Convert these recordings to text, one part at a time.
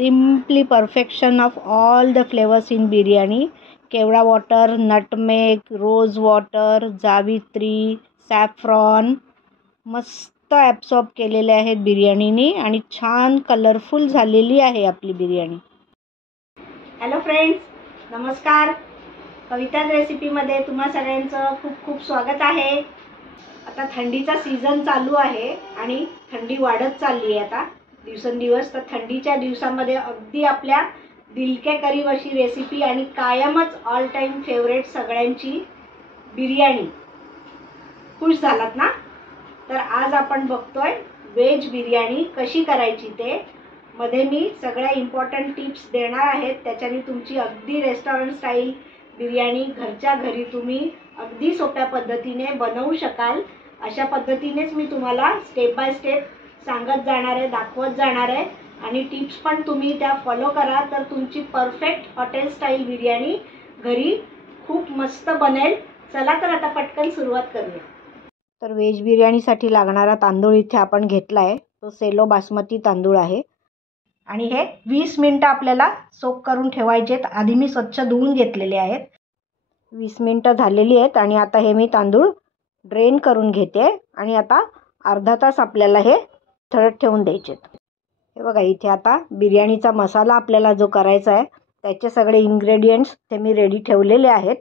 Simply perfection of all the flavors in biryani. Kewra water, nutmeg, rose water, जावित्री, saffron मस्त absorb केलेले आहेत बिर्याणीने आणि छान कलरफुल झालेली आहे आपली बिर्याणी. हॅलो फ्रेंड्स, नमस्कार. कविताज रेसिपीमध्ये तुम्हा सगळ्यांचं खूप खूप स्वागत आहे. आता थंडीचा सीझन चालू आहे आणि थंडी वाढत चालली आहे आता दिवसेंदिवस. तर थंडीच्या दिवसांमध्ये अगदी आपल्या दिल के करीब अशी रेसिपी आणि कायमच ऑल टाइम फेवरेट सगळ्यांची बिर्याणी. खुश झालात ना? तर आज आपण बघतोय व्हेज बिर्याणी कशी करायची ते. मध्ये मी सगळ्या इम्पॉर्टंट टिप्स देणार आहेत, त्याच्याने तुमची अगदी रेस्टॉरंट स्टाईल बिर्याणी घरच्या घरी तुम्ही अगदी सोप्या पद्धतीने बनवू शकाल. अशा पद्धतीनेच मी तुम्हाला स्टेप बाय स्टेप सांगत जाणार आहे, दाखवत जाणार आहे आणि टिप्स पण तुम्ही त्या फॉलो करा तर तुमची परफेक्ट हॉटेल स्टाईल बिर्याणी घरी खूप मस्त बनेल. चला तर आता पटकन सुरुवात करूया. तर व्हेज बिर्याणीसाठी लागणारा तांदूळ इथे आपण घेतला आहे, तो सेलो बासमती तांदूळ आहे आणि हे 20 मिनिटं आपल्याला सोक करून ठेवायचेत. आधी मी स्वच्छ धुवून घेतलेले आहेत. 20 मिनिटं झालेली आहेत आणि आता हे मी तांदूळ ड्रेन करून घेते आणि आता अर्धा तास आपल्याला हे थळत ठेवून द्यायचे. हे बघा, इथे आता बिर्याणीचा मसाला आपल्याला जो करायचा आहे त्याचे सगळे इन्ग्रेडियंट्स ते मी रेडी ठेवलेले आहेत.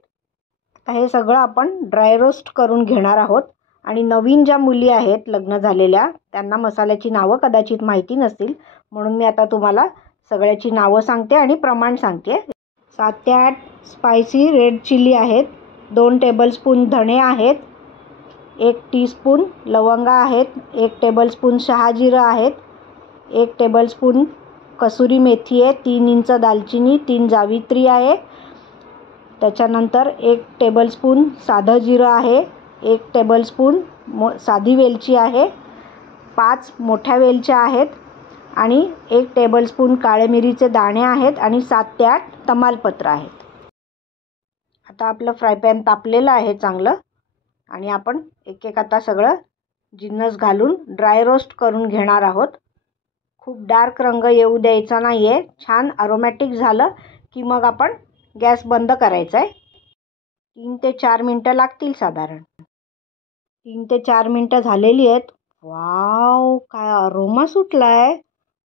आता हे सगळं आपण ड्राय रोस्ट करून घेणार आहोत. आणि नवीन ज्या मुली आहेत लग्न झालेल्या त्यांना मसाल्याची नावं कदाचित माहिती नसतील, म्हणून मी आता तुम्हाला सगळ्याची नावं सांगते आणि प्रमाण सांगते. 7 ते 8 स्पायसी रेड चिली आहेत, 2 टेबलस्पून धणे आहेत, 1 टीस्पून लवंगा आहेत, 1 टेबलस्पून शहाजिरं आहेत, 1 टेबलस्पून कसुरी मेथी आहे, 3 इंच दालचिनी, 3 जावित्री आहे, त्याच्यानंतर 1 टेबलस्पून साधं जिरं आहे, 1 टेबलस्पून साधी वेलची आहे, 5 मोठ्या वेलच्या आहेत आणि 1 टेबलस्पून काळे मिरीचे दाणे आहेत आणि 7 ते 8 तमालपत्र आहेत. आता आपलं फ्राय पॅन तापलेलं आहे चांगलं आणि आपण एक एक आता सगळं जिन्नस घालून ड्राय रोस्ट करून घेणार आहोत. खूप डार्क रंग येऊ द्यायचा नाही आहे. छान अरोमॅटिक झालं की मग आपण गॅस बंद करायचा आहे. 3 ते 4 मिनटं लागतील साधारण. 3 ते 4 मिनटं झालेली आहेत. वाव, काय अरोमा सुटला आहे.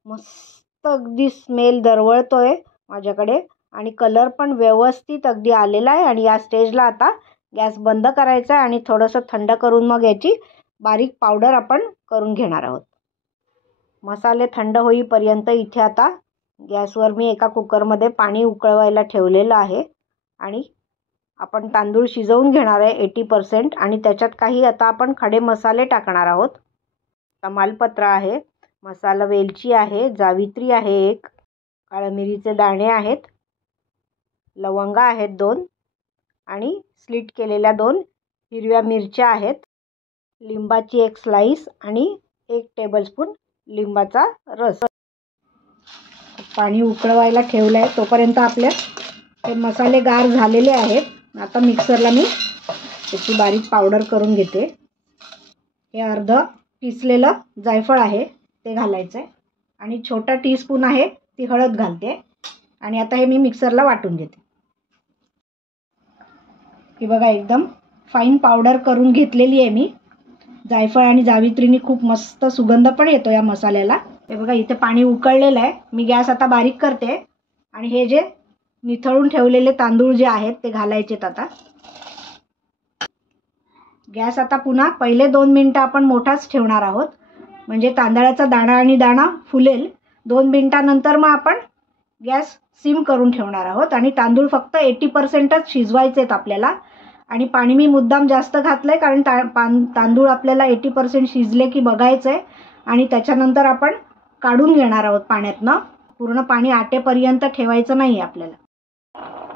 मस्त अगदी स्मेल दरवळतोय माझ्याकडे आणि कलर पण व्यवस्थित अगदी आलेला आहे. आणि या स्टेजला आता गॅस बंद करायचा आहे आणि थोडंसं थंड करून मग याची बारीक पावडर आपण करून घेणार आहोत. मसाले थंड होईपर्यंत इथे आता गॅसवर मी एका कुकरमध्ये पाणी उकळवायला ठेवलेलं आहे आणि आपण तांदूळ शिजवून घेणार आहे 80% आणि त्याच्यात काही आता आपण खडे मसाले टाकणार आहोत. तमालपत्र आहे, मसाला वेलची आहे, जावित्री आहे 1, काळ्या मिरीचे दाणे आहेत, लवंगा आहेत 2 आणि स्लिट केलेल्या 2 हिरव्या मिरच्या आहेत, लिंबाची 1 स्लाईस आणि 1 टेबलस्पून लिंबाचा रस. पाणी उकळवायला ठेवलं आहे तोपर्यंत आपले हे मसाले गार झालेले आहेत. आता मिक्सरला मी त्याची बारीक पावडर करून घेते. हे अर्धं पिसलेलं जायफळ आहे ते घालायचं आहे आणि छोटा टीस्पून आहे ती हळद घालते आणि आता हे मी मिक्सरला वाटून घेते. ही बघा, एकदम फाईन पावडर करून घेतलेली आहे मी. जायफळ आणि जावित्रीने खूप मस्त सुगंध पण येतो या मसाल्याला. हे बघा, इथे पाणी उकळलेलं आहे. मी गॅस आता बारीक करते आणि हे जे निथळून ठेवलेले तांदूळ जे आहेत ते घालायचेत आता. गॅस आता पुन्हा पहिले 2 मिनटं आपण मोठाच ठेवणार आहोत म्हणजे तांदळाचा दाणा आणि दाणा फुलेल. 2 मिनटानंतर मग आपण गॅस सिम करून ठेवणार आहोत आणि तांदूळ फक्त 80%च शिजवायचेत आपल्याला. आणि पाणी मी मुद्दाम जास्त घातलं आहे कारण तांदूळ आपल्याला 80% शिजले की बघायचं आहे आणि त्याच्यानंतर आपण काढून घेणार आहोत पाण्यातनं. पूर्ण पाणी आटेपर्यंत ठेवायचं नाही आपल्याला.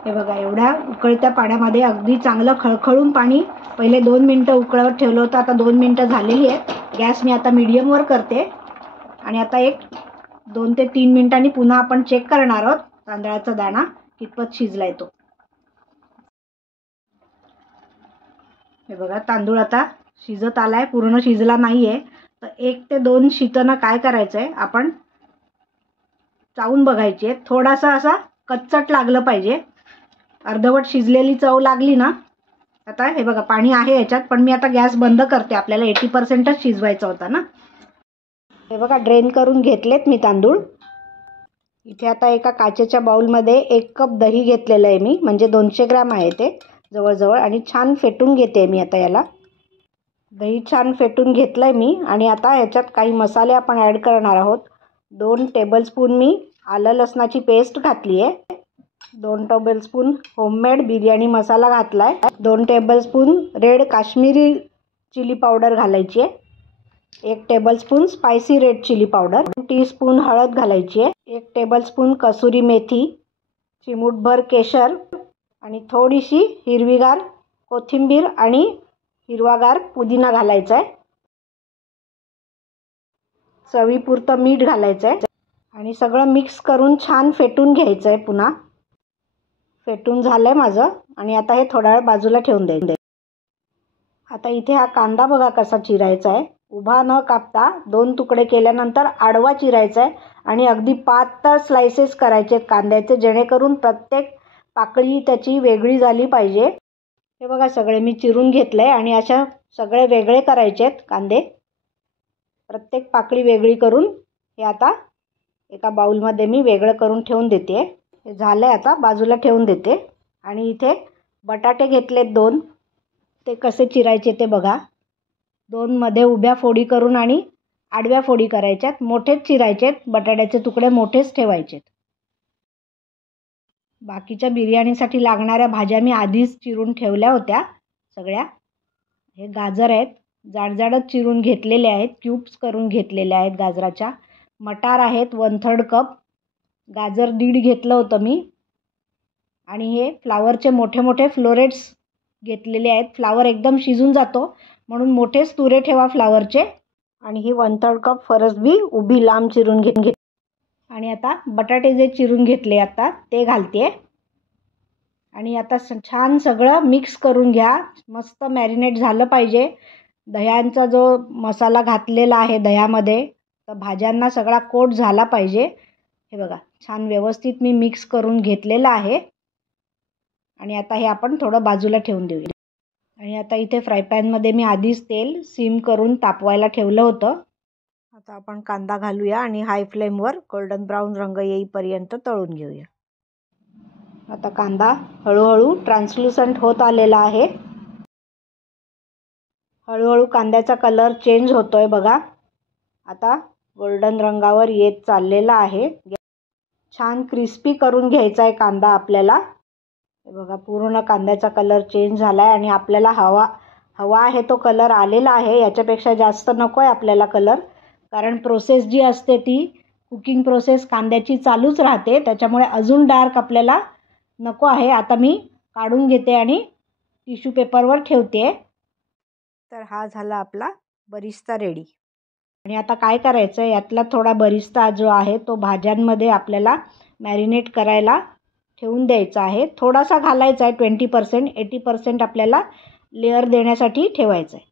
हे बघा, एवढ्या उकळत्या पाण्यामध्ये अगदी चांगलं खळखळून पाणी पहिले 2 मिनटं उकळवत ठेवलं होतं. आता 2 मिनटं झालेली आहेत. गॅस मी आता मीडियमवर करते आणि आता 2 ते 3 मिनिटांनी पुन्हा आपण चेक करणार आहोत तांदळाचा दाणा कितपत शिजलाय तो. हे बघा, तांदूळ आता शिजत आलाय, पूर्ण शिजला नाहीये. तर 1 ते 2 शितांना काय करायचंय, आपण चावून बघायची आहे. थोडासा असा कच्चट लागलं पाहिजे. अर्धवट शिजलेली चव लागली ना, आता हे बघा पाणी आहे याच्यात, पण मी आता गॅस बंद करते. आपल्याला 80%च शिजवायचा होता ना. हे बघा ड्रेन करून घेतलेत मी तांदूळ. इथे आता एका काचेच्या बाउलमध्ये 1 कप दही घेतलेलं आहे मी, म्हणजे 200 ग्रॅम आहे ते जवळजवळ. आणि छान फेटून घेते मी आता याला. दही छान फेटून घेतलं आहे मी. आणि आता याच्यात काही मसाले आपण ॲड करणार आहोत. 2 टेबलस्पून मी आलं लसणाची पेस्ट घातली आहे. 2 टेबलस्पून होममेड बिर्याणी मसाला घातला आहे. 2 tablespoon red Kashmiri chilli powder घालायची आहे. 1 tablespoon spicy red chilli powder. 1 teaspoon हळद घालायची आहे. 1 टेबलस्पून कसुरी मेथी, चिमूटभर केशर आणि थोडीशी हिरवीगार कोथिंबीर आणि हिरवागार पुदिना घालायचा आहे. चवीपुरतं मीठ घालायचं आहे आणि सगळं मिक्स करून छान फेटून घ्यायचं आहे. पुन्हा फेटून झालं आहे माझं. आणि आता हे थोडा वेळ बाजूला ठेवून द्यायचं. आता इथे हा कांदा बघा कसा चिरायचा आहे. उभा न कापता 2 तुकडे केल्यानंतर आडवा चिरायचा आहे आणि अगदी पातळ स्लायसेस करायचे आहेत कांद्याचे, जेणेकरून प्रत्येक पाकळी त्याची वेगळी झाली पाहिजे. हे बघा सगळे मी चिरून घेतले आणि अशा सगळे वेगळे करायचे आहेत कांदे. प्रत्येक पाकळी वेगळी करून हे आता एका बाउलमध्ये मी वेगळं करून ठेवून देते. हे झालं आहे, आता बाजूला ठेवून देते. आणि इथे बटाटे घेतलेत 2. ते कसे चिरायचे ते बघा. 2 मध्ये उभ्या फोडी करून आणि आडव्या फोडी करायच्यात. मोठेच चिरायचेत. बटाट्याचे तुकडे मोठेच ठेवायचेत. बाकीच्या बिर्याणीसाठी लागणाऱ्या भाज्या मी आधीच चिरून ठेवल्या होत्या सगळ्या. हे गाजर आहेत, जाडजाडच चिरून घेतलेले आहेत. क्यूब्स करून घेतलेल्या आहेत गाजराच्या. मटार आहेत 1/3 कप. गाजर 1.5 घेतलं होतं मी. आणि हे फ्लावरचे मोठे मोठे फ्लोरेट्स घेतलेले आहेत. फ्लावर एकदम शिजून जातो म्हणून मोठेच तुरे ठेवा फ्लावरचे. आणि ही 1/3 कप फरसबी उभी लांब चिरून घेतली. आणि आता बटाटे जे चिरून घेतले आता ते घालते. आणि आता छान सगळं मिक्स करून घ्या. मस्त मॅरिनेट झालं पाहिजे. दह्यांचा जो मसाला घातलेला आहे दह्यामध्ये, तर भाज्यांना सगळा कोट झाला पाहिजे. हे बघा छान व्यवस्थित मी मिक्स करून घेतलेलं आहे. आणि आता हे आपण थोडं बाजूला ठेवून देऊया. आणि आता इथे फ्रायपॅनमध्ये मी आधीच तेल सिम करून तापवायला ठेवलं होतं. आता आपण कांदा घालूया आणि हाय फ्लेमवर गोल्डन ब्राऊन रंग येईपर्यंत तळून घेऊया. आता कांदा हळूहळू ट्रान्सल्युसंट होत आलेला आहे. हळूहळू कांद्याचा कलर चेंज होतोय बघा. आता गोल्डन रंगावर येत चाललेला आहे. छान क्रिस्पी करून घ्यायचा आहे कांदा आपल्याला. हे बघा पूर्ण कांद्याचा कलर चेंज झाला आहे आणि आपल्याला हवा आहे तो कलर आलेला आहे. याच्यापेक्षा जास्त नको आहे आपल्याला कलर, कारण प्रोसेस जी असते ती कुकिंग प्रोसेस कांद्याची चालूच राहते. त्याच्यामुळे अजून डार्क आपल्याला नको आहे. आता मी काढून घेते आणि टिश्यू पेपरवर ठेवते. तर हा झाला आपला बरिस्ता रेडी. आणि आता काय करायचं आहे, यातला थोडा बरिस्ता जो आहे तो भाज्यांमध्ये आपल्याला मॅरिनेट करायला ठेवून द्यायचा आहे. थोडासा घालायचा आहे 20%. 80% आपल्याला लेअर देण्यासाठी ठेवायचं आहे.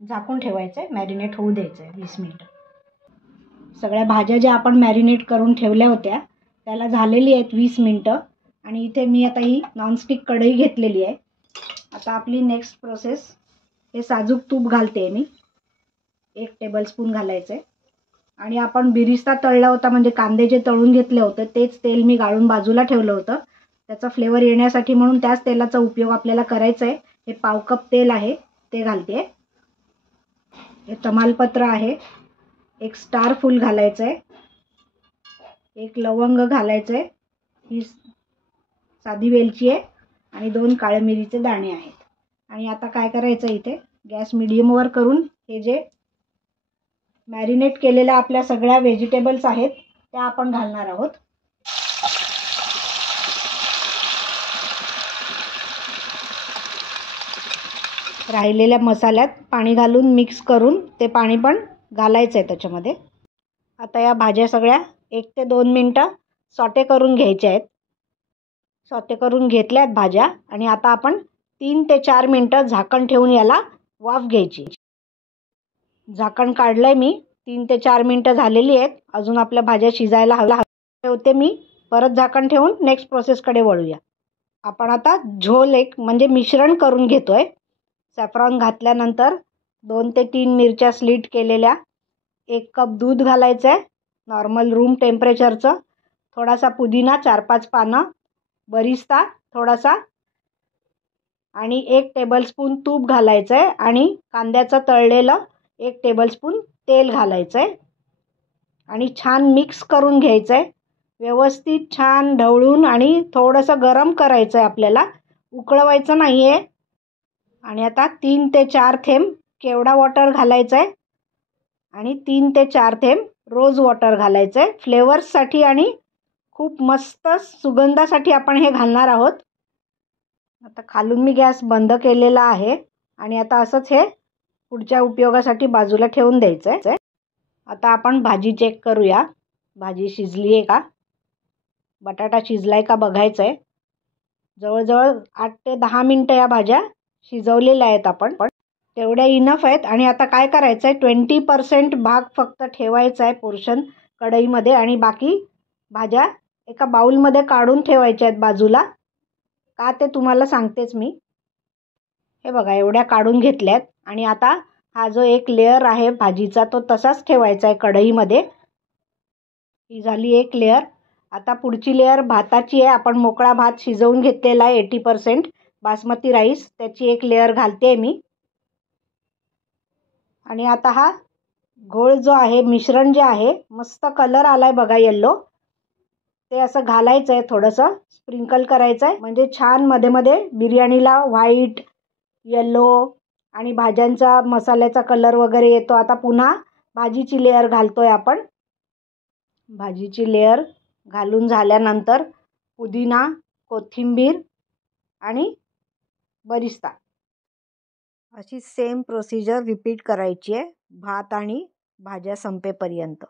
झाकून ठेवायचं आहे, मॅरिनेट होऊ द्यायचं आहे 20 मिनिटं. सगळ्या भाज्या ज्या आपण मॅरिनेट करून ठेवल्या होत्या त्याला झालेली आहेत 20 मिनिटं. आणि इथे मी आता ही नॉनस्टिक कढई घेतलेली आहे. आता आपली नेक्स्ट प्रोसेस, हे साजूक तूप घालते मी. 1 टेबलस्पून घालायचं आहे. आणि आपण बिरिस्ता तळला होता, म्हणजे कांदे जे तळून घेतले होते तेच तेल मी गाळून बाजूला ठेवलं होतं. त्याचा फ्लेवर येण्यासाठी म्हणून त्याच तेलाचा उपयोग आपल्याला करायचा आहे. हे 1/2 कप तेल आहे ते घालते. हे तमालपत्र आहे. 1 स्टार फूल घालायचं आहे. 1 लवंग घालायचं आहे. ही साधी वेलची आहे. आणि 2 काळे मिरीचे दाणे आहेत. आणि आता काय करायचं, इथे गॅस मीडियमवर करून हे जे मॅरिनेट केलेल्या आपल्या सगळ्या व्हेजिटेबल्स आहेत त्या आपण घालणार आहोत. राहिलेल्या मसाल्यात पाणी घालून मिक्स करून ते पाणी पण घालायचं आहे त्याच्यामध्ये. आता या भाज्या सगळ्या 1 ते 2 मिनटं सॉटे करून घ्यायच्या आहेत. सॉटे करून घेतल्यात भाज्या. आणि आता आपण 3 ते 4 मिनटं झाकण ठेवून याला वाफ घ्यायची. झाकण काढलंय मी. 3 ते 4 मिनटं झालेली आहेत. अजून आपल्या भाज्या शिजायला हव्या. ठेवते मी. परत झाकण ठेवून नेक्स्ट प्रोसेसकडे वळूया. आपण आता झोल एक म्हणजे मिश्रण करून घेतोय. सॅफ्रॉन घातल्यानंतर 2 ते 3 मिरच्या स्लीट केलेल्या, 1 कप दूध घालायचं आहे नॉर्मल रूम टेम्परेचरचं, थोडासा पुदिना 4-5 पानं, बरिस्ता थोडासा आणि 1 टेबलस्पून तूप घालायचं आहे आणि कांद्याचं तळलेलं 1 टेबलस्पून तेल घालायचं आहे आणि छान मिक्स करून घ्यायचं आहे. व्यवस्थित छान ढवळून आणि थोडंसं गरम करायचं आहे आपल्याला, उकळवायचं नाही आहे. आणि आता 3 ते 4 थेंब केवडा वॉटर घालायचं आहे आणि 3 ते 4 थेंब रोज वॉटर घालायचं आहे फ्लेवर्ससाठी आणि खूप मस्त सुगंधासाठी आपण हे घालणार आहोत. आता खालून मी गॅस बंद केलेला आहे आणि आता असंच हे पुढच्या उपयोगासाठी बाजूला ठेवून द्यायचं आहे. आता आपण भाजी चेक करूया, भाजी शिजली आहे का, बटाटा शिजलाय का बघायचं आहे. जवळजवळ 8 ते 10 मिनटं या भाज्या शिजवलेल्या आहेत आपण, तेवढ्या इनफ आहेत. आणि आता काय करायचं आहे, 20% भाग फक्त ठेवायचा आहे पोर्शन कढईमध्ये आणि बाकी भाज्या एका बाउलमध्ये काढून ठेवायच्या आहेत बाजूला. का ते तुम्हाला सांगतेच मी. हे बघा एवढ्या काढून घेतल्यात आणि आता हा जो एक लेअर आहे भाजीचा तो तसाच ठेवायचा आहे कढईमध्ये. ही झाली एक लेअर. आता पुढची लेअर भाताची आहे. आपण मोकळा भात शिजवून घेतलेला आहे 80% बासमती राईस, त्याची एक लेअर घालते मी. आणि आता हा घोळ जो आहे, मिश्रण जे आहे, मस्त कलर आलाय बघा येल्लो, ते असं घालायचं आहे, थोडंसं स्प्रिंकल करायचं आहे म्हणजे छान मध्ये मध्ये बिर्याणीला व्हाईट, येल्लो आणि भाज्यांचा मसाल्याचा कलर वगैरे येतो. आता पुन्हा भाजीची लेअर घालतोय आपण. भाजीची लेअर घालून झाल्यानंतर पुदिना, कोथिंबीर आणि बरिस्ता अशी सेम प्रोसिजर रिपीट करायची आहे भात आणि भाज्या संपेपर्यंत.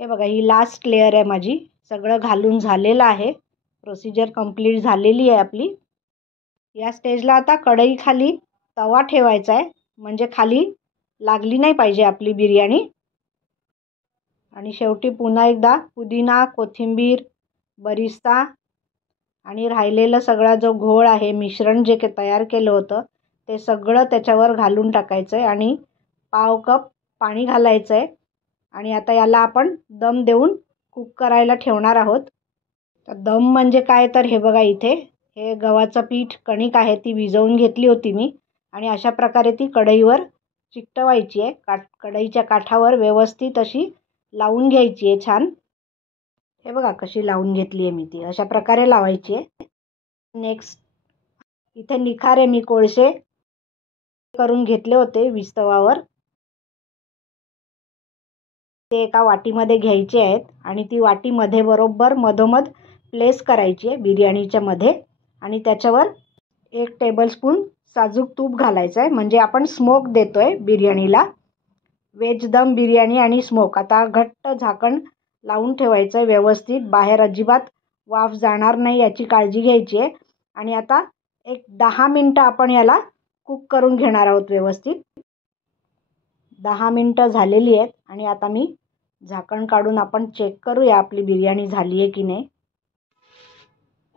हे बघा ही लास्ट लेअर आहे माझी, सगळं घालून झालेलं आहे. प्रोसिजर कंप्लीट झालेली आहे आपली. या स्टेजला आता कढई खाली तवा ठेवायचा आहे म्हणजे खाली लागली नाही पाहिजे आपली बिर्याणी. आणि शेवटी पुन्हा एकदा पुदिना, कोथिंबीर, बरिस्ता आणि राहिलेलं सगळा जो घोळ आहे, मिश्रण जे तयार केलं होतं ते सगळं त्याच्यावर घालून टाकायचं आहे आणि पाव कप पाणी घालायचं आहे. आणि आता याला आपण दम देऊन कुक करायला ठेवणार आहोत. तर दम म्हणजे काय, तर हे बघा इथे हे गव्हाचं पीठ कणिक आहे, ती भिजवून घेतली होती मी आणि अशा प्रकारे ती कढईवर चिकटवायची आहे. कढईच्या काठावर व्यवस्थित अशी लावून घ्यायची आहे छान. हे बघा कशी लावून घेतली आहे मी, ती अशा प्रकारे लावायची आहे. नेक्स्ट इथे निखारे मी कोळसे करून घेतले होते विस्तवावर, ते एका वाटीमध्ये घ्यायचे आहेत आणि ती वाटीमध्ये बरोबर मधोमध प्लेस करायची आहे बिर्याणीच्या मध्ये आणि त्याच्यावर 1 टेबलस्पून साजूक तूप घालायचं आहे म्हणजे आपण स्मोक देतोय बिर्याणीला. वेज दम बिर्याणी आणि स्मोक. आता घट्ट झाकण लावून ठेवायचं आहे व्यवस्थित, बाहेर अजिबात वाफ जाणार नाही याची काळजी घ्यायची आहे. आणि आता एक 10 मिनटं आपण याला कुक करून घेणार आहोत व्यवस्थित. 10 मिनटं झालेली आहेत आणि आता मी झाकण काढून आपण चेक करूया आपली बिर्याणी झाली आहे की नाही.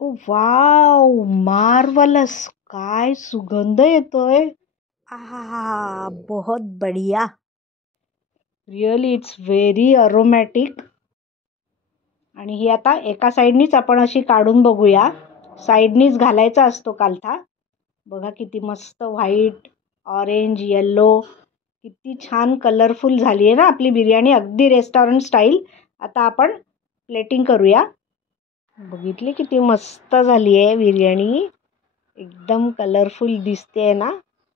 ओ वाव, मार्वलस, काय सुगंध येतोय. आहा, बहुत बढिया, रिअली इट्स व्हेरी अरोमॅटिक. आणि ही आता एका साईडनीच आपण अशी काढून बघूया. साईडनीच घालायचा असतो कालथा. बघा किती मस्त व्हाईट, ऑरेंज, येल्लो, किती छान कलरफुल झाली आहे ना आपली बिर्याणी, अगदी रेस्टॉरंट स्टाईल. आता आपण प्लेटिंग करूया. बघितली किती मस्त झाली आहे बिर्याणी, एकदम कलरफुल दिसते आहे ना,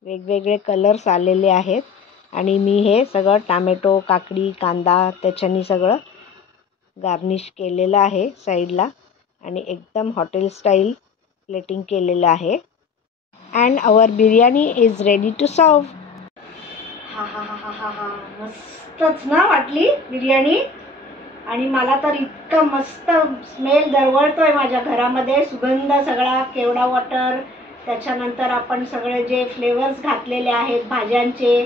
वेगवेगळे कलर्स आलेले आहेत. आणि मी हे सगळं टॅमॅटो, काकडी, कांदा त्याच्यानी सगळं गार्निश केलेलं आहे साईडला आणि एकदम हॉटेल स्टाईल प्लेटिंग केलेलं आहे. And our biryani is ready to serve. हा हा हा हा हा हा, मस्तच ना वाटली बिर्याणी. आणि मला तर इतकं मस्त स्मेल दरवळतोय माझ्या घरामध्ये, सुगंध सगळा, केवडा वॉटर, त्याच्यानंतर आपण सगळे जे फ्लेवर्स घातलेले आहेत भाज्यांचे,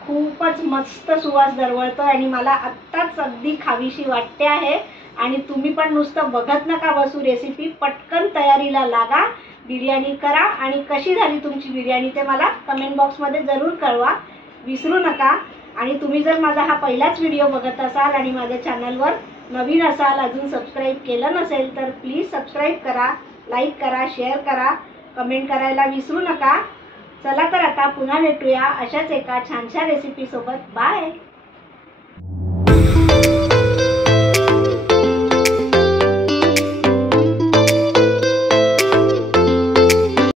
खूपच मस्त सुवास दरवळतोय आणि मला आत्ताच अगदी खावीशी वाटते आहे. आणि तुम्ही पण नुसतं बघत नका बसू रेसिपी, पटकन तयारीला लागा, बिर्याणी करा आणि कशी झाली तुमची बिर्याणी ते मला कमेंट बॉक्समध्ये जरूर कळवा, विसरू नका. आणि तुम्ही जर माझा हा पहिलाच व्हिडिओ बघत असाल आणि माझ्या चॅनलवर नवीन असाल, अजून सबस्क्राईब केलं नसेल तर प्लीज सबस्क्राईब करा, लाईक करा, शेअर करा, कमेंट करायला विसरू नका. चला तर आता पुन्हा भेटूया अशाच एका छानशा रेसिपीसोबत. बाय.